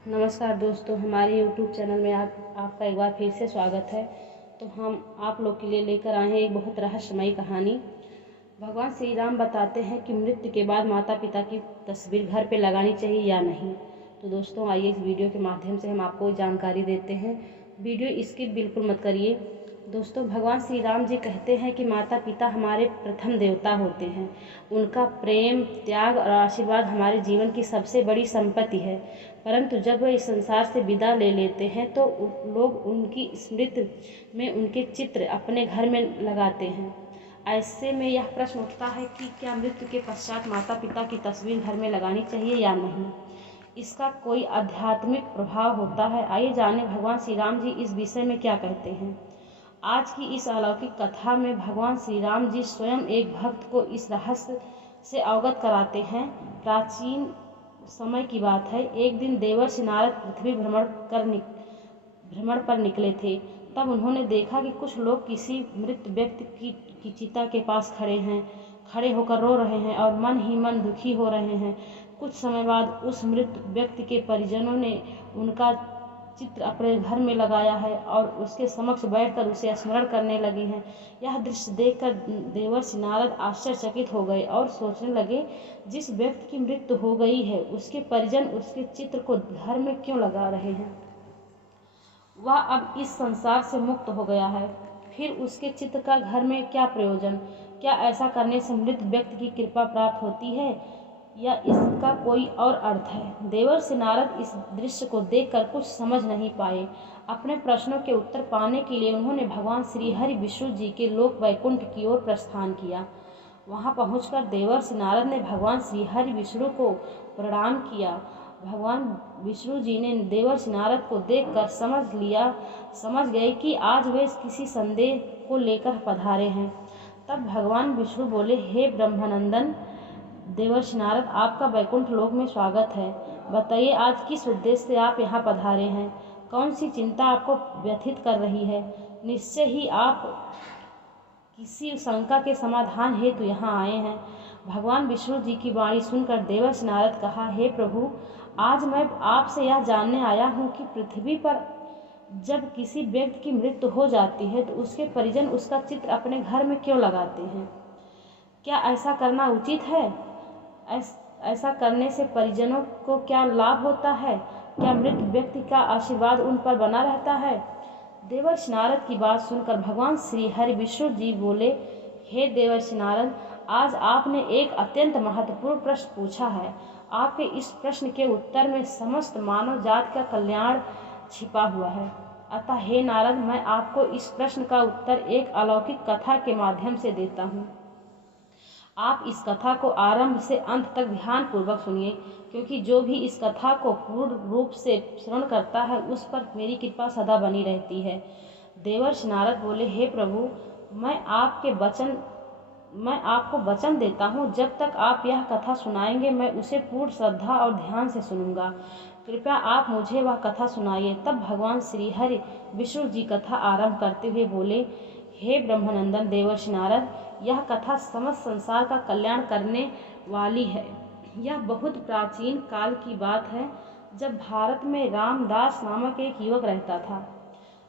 नमस्कार दोस्तों, हमारे YouTube चैनल में आपका एक बार फिर से स्वागत है। तो हम आप लोग के लिए लेकर आए हैं एक बहुत रहस्यमयी कहानी। भगवान श्री राम बताते हैं कि मृत्यु के बाद माता पिता की तस्वीर घर पे लगानी चाहिए या नहीं। तो दोस्तों आइए इस वीडियो के माध्यम से हम आपको जानकारी देते हैं। वीडियो स्किप बिल्कुल मत करिए। दोस्तों, भगवान श्री राम जी कहते हैं कि माता पिता हमारे प्रथम देवता होते हैं। उनका प्रेम, त्याग और आशीर्वाद हमारे जीवन की सबसे बड़ी संपत्ति है। परंतु जब वह इस संसार से विदा ले लेते हैं तो लोग उनकी स्मृति में उनके चित्र अपने घर में लगाते हैं। ऐसे में यह प्रश्न उठता है कि क्या मृत्यु के पश्चात माता पिता की तस्वीर घर में लगानी चाहिए या नहीं। इसका कोई आध्यात्मिक प्रभाव होता है। आइए जानें भगवान श्री राम जी इस विषय में क्या कहते हैं। आज की इस अलौकिक कथा में भगवान श्री राम जी स्वयं एक भक्त को इस रहस्य से अवगत कराते हैं। प्राचीन समय की बात है। एक दिन देवर्षि नारद पृथ्वी भ्रमण पर निकले थे। तब उन्होंने देखा कि कुछ लोग किसी मृत व्यक्ति की चिता के पास खड़े होकर रो रहे हैं और मन ही मन दुखी हो रहे हैं। कुछ समय बाद उस मृत व्यक्ति के परिजनों ने उनका चित्र अपने घर में लगाया है और उसके समक्ष बैठकर उसे स्मरण करने लगे हैं। यह दृश्य देखकर देवर्षि नारद आश्चर्यचकित हो गए और सोचने लगे, जिस व्यक्ति की मृत्यु हो गई है उसके परिजन उसके चित्र को घर में क्यों लगा रहे हैं। वह अब इस संसार से मुक्त हो गया है, फिर उसके चित्र का घर में क्या प्रयोजन। क्या ऐसा करने से मृत व्यक्ति की कृपा प्राप्त होती है या इसका कोई और अर्थ है। देवर्षि नारद इस दृश्य को देखकर कुछ समझ नहीं पाए। अपने प्रश्नों के उत्तर पाने के लिए उन्होंने भगवान श्री हरि विष्णु जी के लोक वैकुंठ की ओर प्रस्थान किया। वहां पहुंचकर देवर्षि नारद ने भगवान श्री हरि विष्णु को प्रणाम किया। भगवान विष्णु जी ने देवर्षि नारद को देखकर समझ गए कि आज वे किसी संदेह को लेकर पधारे हैं। तब भगवान विष्णु बोले, हे ब्रह्मानंदन देवर्षि नारद, आपका वैकुंठ लोक में स्वागत है। बताइए आज किस उद्देश्य से आप यहाँ पधारे हैं। कौन सी चिंता आपको व्यथित कर रही है। निश्चय ही आप किसी शंका के समाधान हेतु यहाँ आए हैं। भगवान विष्णु जी की वाणी सुनकर देवर्षि नारद कहा, हे प्रभु, आज मैं आपसे यह जानने आया हूँ कि पृथ्वी पर जब किसी व्यक्ति की मृत्यु हो जाती है तो उसके परिजन उसका चित्र अपने घर में क्यों लगाते हैं। क्या ऐसा करना उचित है। ऐसा करने से परिजनों को क्या लाभ होता है। क्या मृत व्यक्ति का आशीर्वाद उन पर बना रहता है। देवर्षि नारद की बात सुनकर भगवान श्री हरि विष्णु जी बोले, हे देवर्षि नारद, आज आपने एक अत्यंत महत्वपूर्ण प्रश्न पूछा है। आपके इस प्रश्न के उत्तर में समस्त मानव जाति का कल्याण छिपा हुआ है। अतः हे नारद, मैं आपको इस प्रश्न का उत्तर एक अलौकिक कथा के माध्यम से देता हूँ। आप इस कथा को आरंभ से अंत तक ध्यान पूर्वक सुनिए, क्योंकि जो भी इस कथा को पूर्ण रूप से श्रवण करता है उस पर मेरी कृपा सदा बनी रहती है। देवर्षि नारद बोले, हे प्रभु, मैं आपको वचन देता हूँ, जब तक आप यह कथा सुनाएंगे मैं उसे पूर्ण श्रद्धा और ध्यान से सुनूंगा। कृपया आप मुझे वह कथा सुनाइए। तब भगवान श्री हरि विष्णु जी कथा आरंभ करते हुए बोले, हे ब्रह्मानंदन देवर्षि नारद, यह कथा समस्त संसार का कल्याण करने वाली है। यह बहुत प्राचीन काल की बात है, जब भारत में रामदास नामक एक युवक रहता था।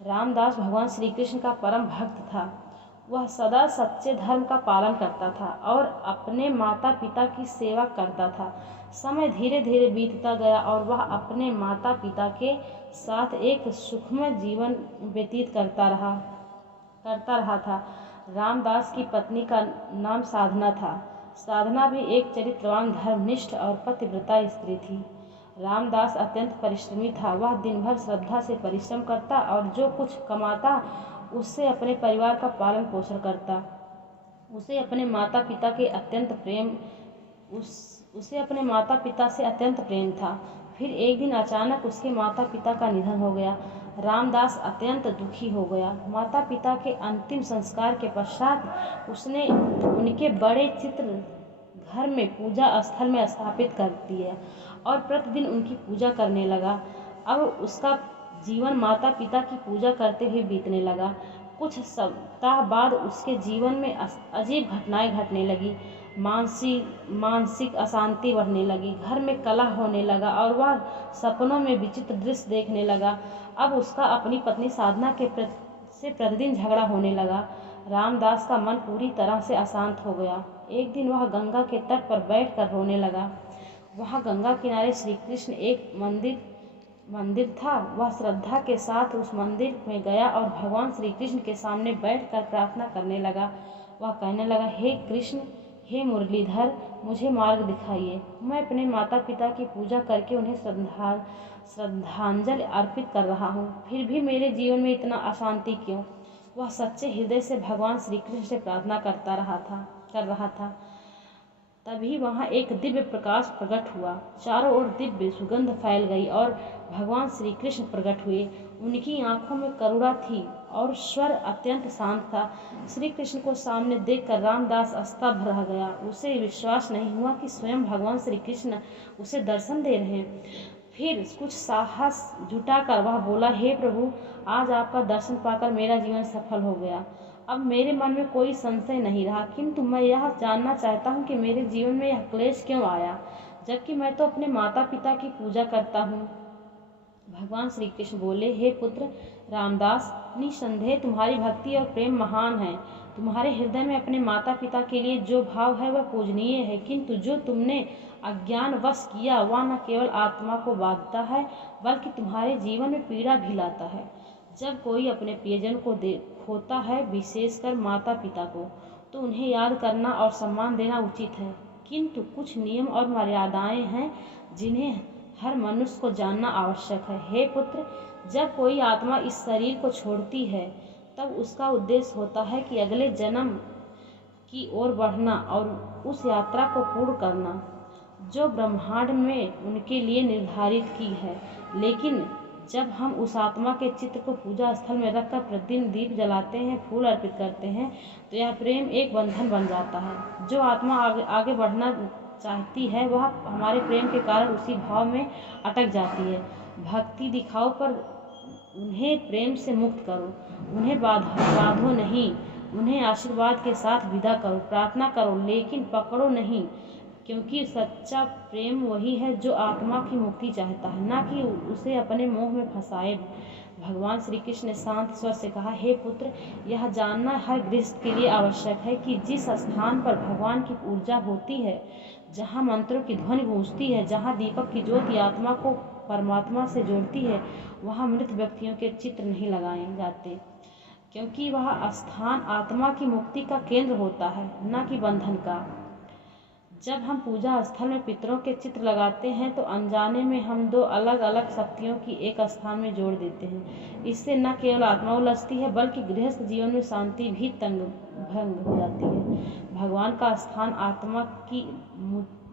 रामदास भगवान श्री कृष्ण का परम भक्त था। वह सदा सच्चे धर्म का पालन करता था और अपने माता पिता की सेवा करता था। समय धीरे धीरे बीतता गया और वह अपने माता पिता के साथ एक सुखमय जीवन व्यतीत करता रहा था। रामदास की पत्नी का नाम साधना था। साधना भी एक चरित्रवान, धर्मनिष्ठ और पतिव्रता स्त्री थी। रामदास अत्यंत परिश्रमी था। वह दिन भर श्रद्धा से परिश्रम करता और जो कुछ कमाता उससे अपने परिवार का पालन पोषण करता। उसे अपने माता पिता से अत्यंत प्रेम था। फिर एक दिन अचानक उसके माता पिता का निधन हो गया। रामदास अत्यंत दुखी हो गया। माता पिता के अंतिम संस्कार के पश्चात उसने उनके बड़े चित्र घर में पूजा स्थल में स्थापित कर दिए और प्रतिदिन उनकी पूजा करने लगा। अब उसका जीवन माता पिता की पूजा करते हुए बीतने लगा। कुछ सप्ताह बाद उसके जीवन में अजीब घटनाएं घटने लगी। मानसिक अशांति बढ़ने लगी। घर में कलह होने लगा और वह सपनों में विचित्र दृश्य देखने लगा। अब उसका अपनी पत्नी साधना से प्रतिदिन झगड़ा होने लगा। रामदास का मन पूरी तरह से अशांत हो गया। एक दिन वह गंगा के तट पर बैठकर रोने लगा। वहाँ गंगा किनारे श्री कृष्ण एक मंदिर था। वह श्रद्धा के साथ उस मंदिर में गया और भगवान श्री कृष्ण के सामने बैठकर प्रार्थना करने लगा। वह कहने लगा, हे कृष्ण, हे मुरलीधर, मुझे मार्ग दिखाइए। मैं अपने माता पिता की पूजा करके उन्हें श्रद्धांजलि अर्पित कर रहा हूँ, फिर भी मेरे जीवन में इतना अशांति क्यों? वह सच्चे हृदय से भगवान श्री कृष्ण से प्रार्थना कर रहा था। तभी वहाँ एक दिव्य प्रकाश प्रकट हुआ। चारों ओर दिव्य सुगंध फैल गई और भगवान श्री कृष्ण प्रकट हुए। उनकी आंखों में करुणा थी और स्वर अत्यंत शांत था। श्री कृष्ण को सामने देखकर रामदास स्तब्ध रह गया। उसे विश्वास नहीं हुआ कि स्वयं भगवान श्री कृष्ण उसे दर्शन दे रहे हैं। फिर कुछ साहस जुटाकर वह बोला, हे प्रभु, आज आपका दर्शन पाकर मेरा जीवन सफल हो गया। अब मेरे मन में कोई संशय नहीं रहा, किंतु मैं यह जानना चाहता हूँ कि मेरे जीवन में यह क्लेश क्यों आया, जबकि मैं तो अपने माता पिता की पूजा करता हूँ। भगवान श्री कृष्ण बोले, हे पुत्र रामदास, निसंदेह तुम्हारी भक्ति और प्रेम महान है। तुम्हारे हृदय में अपने माता पिता के लिए जो भाव है वह पूजनीय है, किंतु जो तुमने अज्ञानवश किया वह न केवल आत्मा को बांधता है बल्कि तुम्हारे जीवन में पीड़ा भी लाता है। जब कोई अपने प्रियजन को खोता है, विशेषकर माता पिता को, तो उन्हें याद करना और सम्मान देना उचित है, किंतु कुछ नियम और मर्यादाएं हैं जिन्हें हर मनुष्य को जानना आवश्यक है। हे पुत्र, जब कोई आत्मा इस शरीर को छोड़ती है तब उसका उद्देश्य होता है कि अगले जन्म की ओर बढ़ना और उस यात्रा को पूर्ण करना जो ब्रह्मांड में उनके लिए निर्धारित की है। लेकिन जब हम उस आत्मा के चित्र को पूजा स्थल में रखकर प्रतिदिन दीप जलाते हैं, फूल अर्पित करते हैं, तो यह प्रेम एक बंधन बन जाता है। जो आत्मा आगे बढ़ना चाहती है वह हमारे प्रेम के कारण उसी भाव में अटक जाती है। भक्ति दिखाओ पर उन्हें प्रेम से मुक्त करो, उन्हें बांधो नहीं, उन्हें आशीर्वाद के साथ विदा करो, प्रार्थना करो लेकिन पकड़ो नहीं, क्योंकि सच्चा प्रेम वही है जो आत्मा की मुक्ति चाहता है, न कि उसे अपने मोह में फंसाए। भगवान श्री कृष्ण ने शांत स्वर से कहा, हे पुत्र, यह जानना हर गृहस्थ के लिए आवश्यक है कि जिस स्थान पर भगवान की ऊर्जा होती है, जहाँ मंत्रों की ध्वनि गूंजती है, जहाँ दीपक की ज्योति आत्मा को परमात्मा से जोड़ती है, वहाँ मृत व्यक्तियों के चित्र नहीं लगाए जाते, क्योंकि वह स्थान आत्मा की मुक्ति का केंद्र होता है, न कि बंधन का। जब हम पूजा स्थल में पितरों के चित्र लगाते हैं तो अनजाने में हम दो अलग अलग शक्तियों की एक स्थान में जोड़ देते हैं। इससे न केवल आत्मा उलझती है बल्कि गृहस्थ जीवन में शांति भी भंग हो जाती है। भगवान का स्थान आत्मा की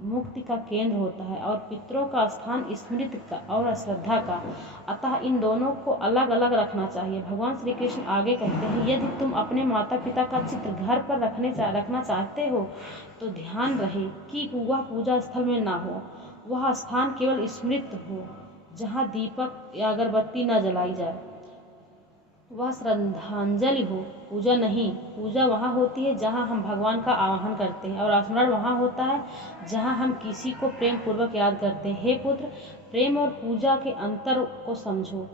मुक्ति का केंद्र होता है और पितरों का स्थान स्मृति का और श्रद्धा का, अतः इन दोनों को अलग अलग रखना चाहिए। भगवान श्री कृष्ण आगे कहते हैं, यदि तुम अपने माता पिता का चित्र घर पर रखना चाहते हो तो ध्यान रहे कि वह पूजा स्थल में ना हो, वह स्थान केवल स्मृति हो जहाँ दीपक या अगरबत्ती न जलाई जाए, वह श्रद्धांजलि हो, पूजा नहीं। पूजा वहाँ होती है जहाँ हम भगवान का आवाहन करते हैं और स्मरण वहाँ होता है जहाँ हम किसी को प्रेम पूर्वक याद करते हैं। हे पुत्र, प्रेम और पूजा के अंतर को समझो।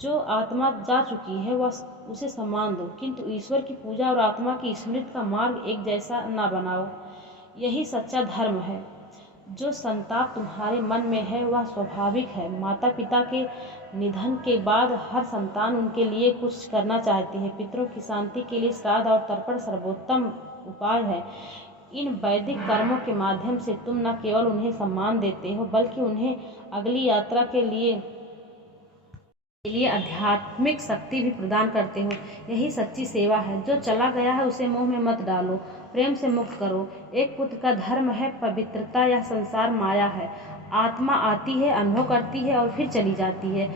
जो आत्मा जा चुकी है वह उसे सम्मान दो, किंतु ईश्वर की पूजा और आत्मा की स्मृति का मार्ग एक जैसा ना बनाओ। यही सच्चा धर्म है। जो संताप तुम्हारे मन में है वह स्वाभाविक है। माता पिता के निधन के बाद हर संतान उनके लिए कुछ करना चाहती है। पितरों की शांति के लिए श्राद्ध और तर्पण सर्वोत्तम उपाय है। इन वैदिक कर्मों के माध्यम से तुम न केवल उन्हें सम्मान देते हो बल्कि उन्हें अगली यात्रा के लिए आध्यात्मिक शक्ति भी प्रदान करते हो। यही सच्ची सेवा है। जो चला गया है उसे मुंह में मत डालो, प्रेम से मुक्त करो। एक पुत्र का धर्म है पवित्रता। यह संसार माया है। आत्मा आती है, अनुभव करती है और फिर चली जाती है,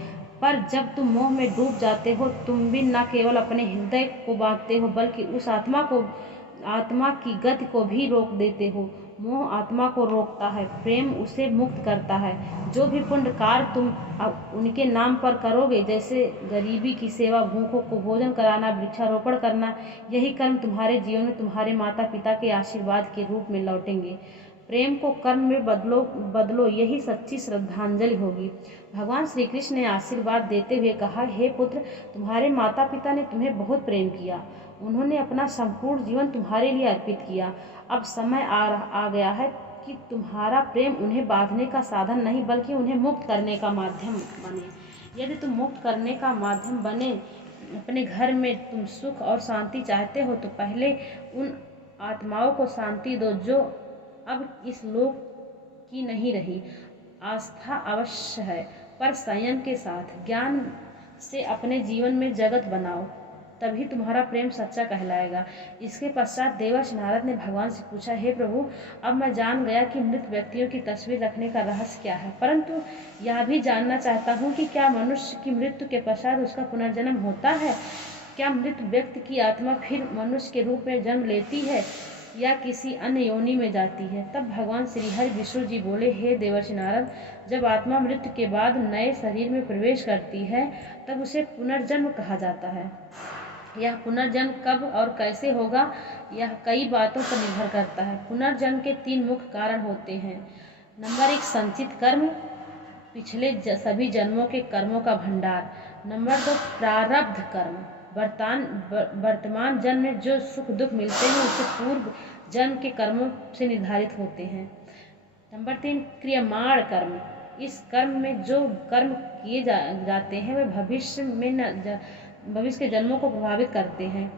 पर जब तुम मोह में डूब जाते हो तुम भी न केवल अपने हृदय को बांधते हो बल्कि उस आत्मा की गति को भी रोक देते हो। मोह आत्मा को रोकता है, प्रेम उसे मुक्त करता है। जो भी पुण्य कार्य तुम अब उनके नाम पर करोगे, जैसे गरीबी की सेवा, भूखों को भोजन कराना, वृक्षारोपण करना, यही कर्म तुम्हारे जीवन में तुम्हारे माता पिता के आशीर्वाद के रूप में लौटेंगे। प्रेम को कर्म में बदलो बदलो, यही सच्ची श्रद्धांजलि होगी। भगवान श्री कृष्ण ने आशीर्वाद देते हुए कहा, हे पुत्र, तुम्हारे माता पिता ने तुम्हें बहुत प्रेम किया, उन्होंने अपना संपूर्ण जीवन तुम्हारे लिए अर्पित किया। अब समय आ गया है कि तुम्हारा प्रेम उन्हें बांधने का साधन नहीं, बल्कि उन्हें मुक्त करने का माध्यम बने। यदि तुम मुक्त करने का माध्यम बने, अपने घर में तुम सुख और शांति चाहते हो, तो पहले उन आत्माओं को शांति दो जो अब इस लोक की नहीं रही। आस्था अवश्य है, पर संयम के साथ ज्ञान से अपने जीवन में जगत बनाओ, तभी तुम्हारा प्रेम सच्चा कहलाएगा। इसके पश्चात देवर्षि नारद ने भगवान से पूछा, हे प्रभु, अब मैं जान गया कि मृत व्यक्तियों की तस्वीर रखने का रहस्य क्या है, परंतु यह भी जानना चाहता हूँ कि क्या मनुष्य की मृत्यु के पश्चात उसका पुनर्जन्म होता है? क्या मृत व्यक्ति की आत्मा फिर मनुष्य के रूप में जन्म लेती है या किसी अन्य योनि में जाती है? तब भगवान श्री हरि विष्णु जी बोले, हे देवर्षि नारद, जब आत्मा मृत्यु के बाद नए शरीर में प्रवेश करती है, तब उसे पुनर्जन्म कहा जाता है। यह पुनर्जन्म कब और कैसे होगा, यह कई बातों पर निर्भर करता है। पुनर्जन्म के 3 मुख्य कारण होते हैं। नंबर 1, संचित कर्म, पिछले सभी जन्मों के कर्मों का भंडार। नंबर 2, प्रारब्ध कर्म, वर्तमान जन्म में जो सुख दुख मिलते हैं उसे पूर्व जन्म के कर्मों से निर्धारित होते हैं। नंबर 3, क्रियमाण कर्म, इस कर्म में जो कर्म किए जाते हैं वे भविष्य के जन्मों को प्रभावित करते हैं।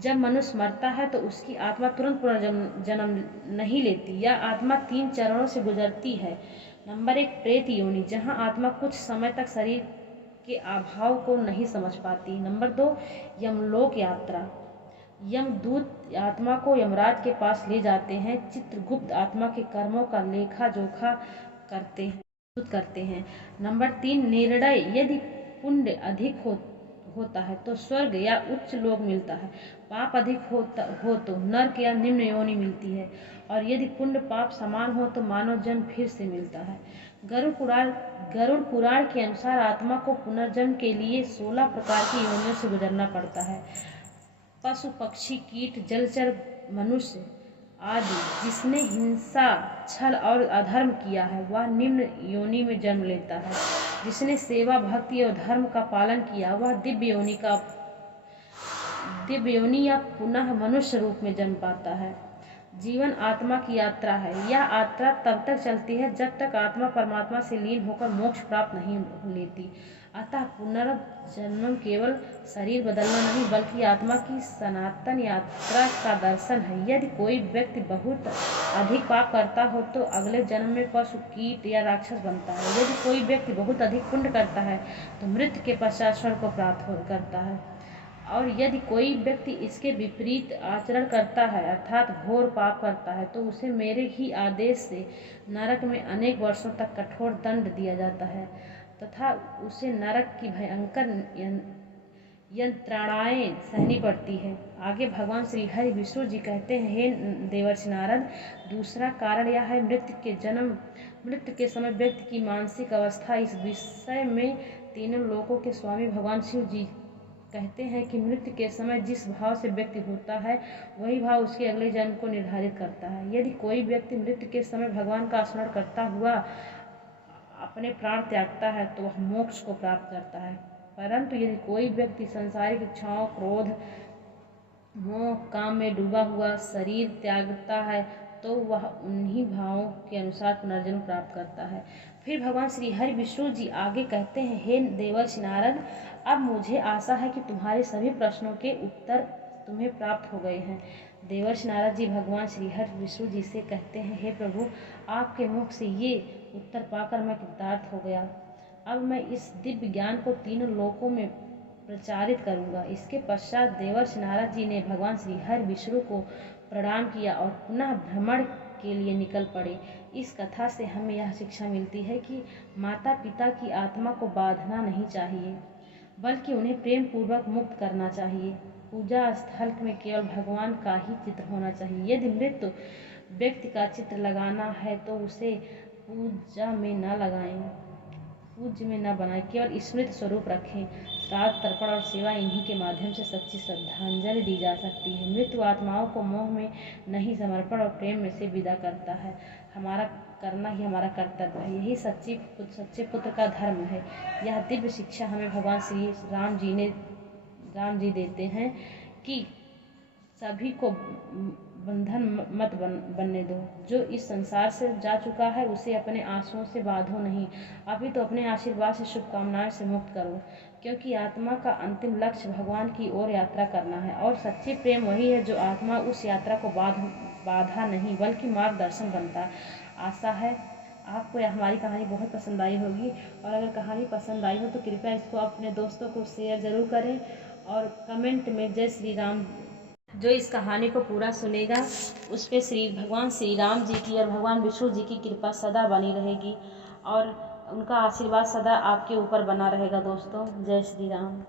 जब मनुष्य मरता है तो उसकी आत्मा तुरंत पुनर्जन्म नहीं लेती, यह आत्मा 3 चरणों से गुजरती है। नंबर 1, प्रेत योनि, जहाँ आत्मा कुछ समय तक शरीर के अभाव को नहीं समझ पाती। नंबर 2, यमलोक यात्रा, यमदूत आत्मा को यमराज के पास ले जाते हैं। चित्रगुप्त आत्मा के कर्मों का लेखा जोखा करते हैं। नंबर 3, निर्णय, यदि पुण्य अधिक होता है तो स्वर्ग या उच्च लोक मिलता है, पाप अधिक हो तो नर्क या निम्न योनि मिलती है, और यदि पुण्य पाप समान हो तो मानव जन्म फिर से मिलता है। गरुड़ पुराण के अनुसार आत्मा को पुनर्जन्म के लिए 16 प्रकार की योनियों से गुजरना पड़ता है। पशु, पक्षी, कीट, जलचर, मनुष्य आदि जिसने हिंसा, छल और अधर्म किया है वह निम्न योनि में जन्म लेता है। जिसने सेवा, भक्ति और धर्म का पालन किया वह दिव्य योनि या पुनः मनुष्य रूप में जन्म पाता है। जीवन आत्मा की यात्रा है। यह यात्रा तब तक चलती है जब तक आत्मा परमात्मा से लीन होकर मोक्ष प्राप्त नहीं लेती। अतः पुनर्जन्म केवल शरीर बदलना नहीं, बल्कि आत्मा की सनातन यात्रा का दर्शन है। यदि कोई व्यक्ति बहुत अधिक पाप करता हो तो अगले जन्म में पशु, कीट या राक्षस बनता है। यदि कोई व्यक्ति बहुत अधिक पुण्य करता है तो मृत्यु के पश्चात स्वर्ग को प्राप्त करता है, और यदि कोई व्यक्ति इसके विपरीत आचरण करता है, अर्थात घोर पाप करता है, तो उसे मेरे ही आदेश से नरक में अनेक वर्षों तक कठोर दंड दिया जाता है तथा उसे नरक की भयंकर यंत्रणाएं सहनी पड़ती है। आगे भगवान श्री हरि विष्णु जी कहते हैं, हे देवर्षि नारद, दूसरा कारण यह है मृत्यु के समय व्यक्ति की मानसिक अवस्था। इस विषय में तीनों लोकों के स्वामी भगवान शिव जी कहते हैं कि मृत्यु के समय जिस भाव से व्यक्ति होता है वही भाव उसके अगले जन्म को निर्धारित करता है। यदि कोई व्यक्ति मृत्यु के समय भगवान का स्मरण करता हुआ अपने प्राण त्यागता है तो वह मोक्ष को प्राप्त करता है, परंतु यदि कोई व्यक्ति सांसारिक इच्छाओं, क्रोध, मोह, काम में डूबा हुआ शरीर त्यागता है तो वह उन्हीं भावों के अनुसार पुनर्जन्म प्राप्त करता है। फिर भगवान श्री हरि विष्णु जी आगे कहते हैं, हे देवर्षि नारद, अब मुझे आशा है कि तुम्हारे सभी प्रश्नों के उत्तर तुम्हें प्राप्त हो गए हैं। देवर्षि नारद जी भगवान श्री हरि विष्णु जी से कहते हैं, हे प्रभु, आपके मुख से ये उत्तर पाकर मैं कृतार्थ हो गया। अब मैं इस दिव्य ज्ञान को तीनों लोकों में प्रचारित करूंगा। इसके पश्चात देवर्षि नारद जी ने भगवान श्री हरि विष्णु को प्रणाम किया और पुनः भ्रमण के लिए निकल पड़े। इस कथा से हमें यह शिक्षा मिलती है कि माता पिता की आत्मा को बांधना नहीं चाहिए, बल्कि उन्हें प्रेम पूर्वक मुक्त करना चाहिए। पूजा स्थल में केवल भगवान का ही चित्र होना चाहिए। यदि व्यक्ति का चित्र लगाना है तो उसे पूजा में न लगाएं, पूज्य में न बनाएं, केवल स्मृति स्वरूप रखें। श्राद्ध, तर्पण और सेवा इन्हीं के माध्यम से सच्ची श्रद्धांजलि दी जा सकती है। मृत्यु आत्माओं को मोह में नहीं, समर्पण और प्रेम में से विदा करता है। हमारा करना ही हमारा कर्तव्य है। यही सच्चे पुत्र का धर्म है। यह दिव्य शिक्षा हमें भगवान श्री राम जी देते हैं कि सभी को बंधन मत बनने दो। जो इस संसार से जा चुका है उसे अपने आंसुओं से बांधो नहीं, अभी तो अपने आशीर्वाद से, शुभकामनाएं से मुक्त करो, क्योंकि आत्मा का अंतिम लक्ष्य भगवान की ओर यात्रा करना है। और सच्ची प्रेम वही है जो आत्मा उस यात्रा को बाधा नहीं बल्कि मार्गदर्शन बनता है। आशा है आपको यह हमारी कहानी बहुत पसंद आई होगी, और अगर कहानी पसंद आई हो तो कृपया इसको अपने दोस्तों को शेयर ज़रूर करें, और कमेंट में जय श्री राम। जो इस कहानी को पूरा सुनेगा उस पे भगवान श्री राम जी की और भगवान विष्णु जी की कृपा सदा बनी रहेगी, और उनका आशीर्वाद सदा आपके ऊपर बना रहेगा दोस्तों। जय श्री राम।